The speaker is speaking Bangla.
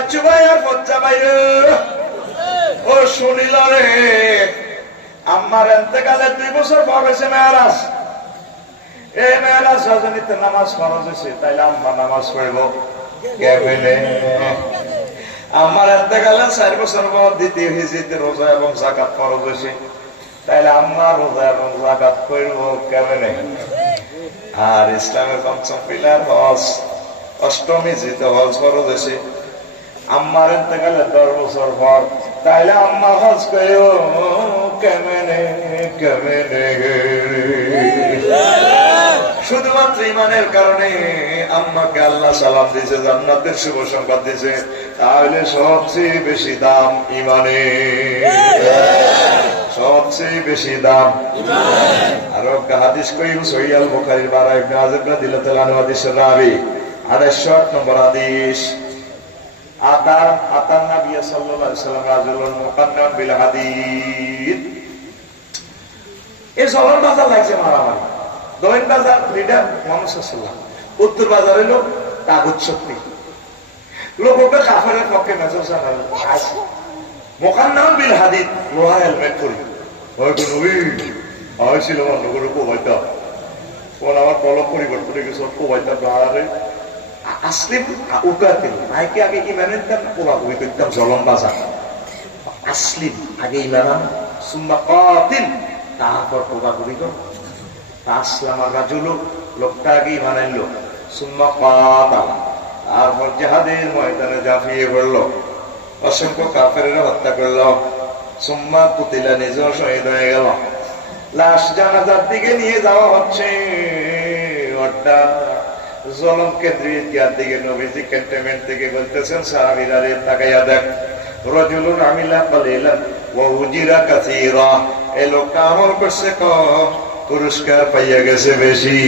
বাচ্চু ভাই আর বচ্চা ভাই ও শুনিল রে আমার এতেকালে 2 বছর পর হয়েছে মেয়ারাজ। এই মেয়ারাজ রজনীতে নামাজ ফরজ হয়েছে, তাইলে আম্মা নামাজ পড়ব কেমনে? আমার এতেকালে 4 বছর পর দ্বিতীয় হিজরিতে রোজা এবং যাকাত ফরজ হয়েছে, তাইলে আম্মা রোজা এবং যাকাত পড়ব কেমনে? আর ইসলামের 5ম পিলার হজ, 8ম হিজরিতে হজ ফরজ হয়েছে, আম্মার এতেকালে 10 বছর পর, তাইলে আম্মা হজ করব কেমনে কেমনে? শুধুমাত্র ইমানের কারণে আম্মাকে আল্লাহ সালাম দিয়েছে, জান্নাতের শুভ সংবাদ দিয়েছে, তাহলে সবচেয়ে বেশি দাম ইমানে, সবচেয়ে বেশি দাম। আর একটা হাদিস কইব সহিহ আল বুখারীর 12 ইবনে আযব রাদিয়াল্লাহু আনহু হাদিসের রাবি 28 নম্বর হাদিস। আতান নবী সাল্লাল্লাহু আলাইহি ওয়াসাল্লাম রাজুলুন মুকান্নাম বিল হাদিদ। এই জলন বাজার লাগছে মারামারি। দইন বাজার লিডার মুহাম্মদ সাল্লাল্লাহু আলাইহি ওয়াসাল্লাম, উত্তর বাজার হলো তাগুত শক্তি, লোককে কাফেরের পক্ষে মেসেজ জানালো আছে মুকান্নাম বিল হাদিদ, লোহা হেলমেট করি হয়তো নবী হয়েছিল নগর উপবাইতা কোন আমার কলম পরিবর্তন হয়ে গেছে উপবাইতা বাড়ারে আসলিম উপাতিল নাইকে আগে ইমানের দাম কোবাকুবি করতাম জলম বাজার। আসলিম আগে ইমান সুম্মা কাতিল, তারপর কোবাকুবি কর। আসলাম রাজুল, লোকটা আগে ইমান আনলো, সুম্মা কাতাল, তারপর জিহাদের ময়দানে ঝাঁপিয়ে পড়লো, অসংখ্য কাফেরেরা হত্যা করলো, সুম্মা কুতিলা, নিজেও শহীদ হয়ে গেল। লাশ জানাজার দিকে নিয়ে যাওয়া হচ্ছে, জলম কেন্দ্রিয়ার দিকে নবীজি ক্যান্টনমেন্ট থেকে বলতেছেন সাহাবীরা রে তাকাইয়া দেখ, রাজুলুন আমিলা কালিলান ওয়া উজিরা কাসীরা, এই লোকটা আমল করছে কম, পুরস্কার পাইয়া গেছে বেশি।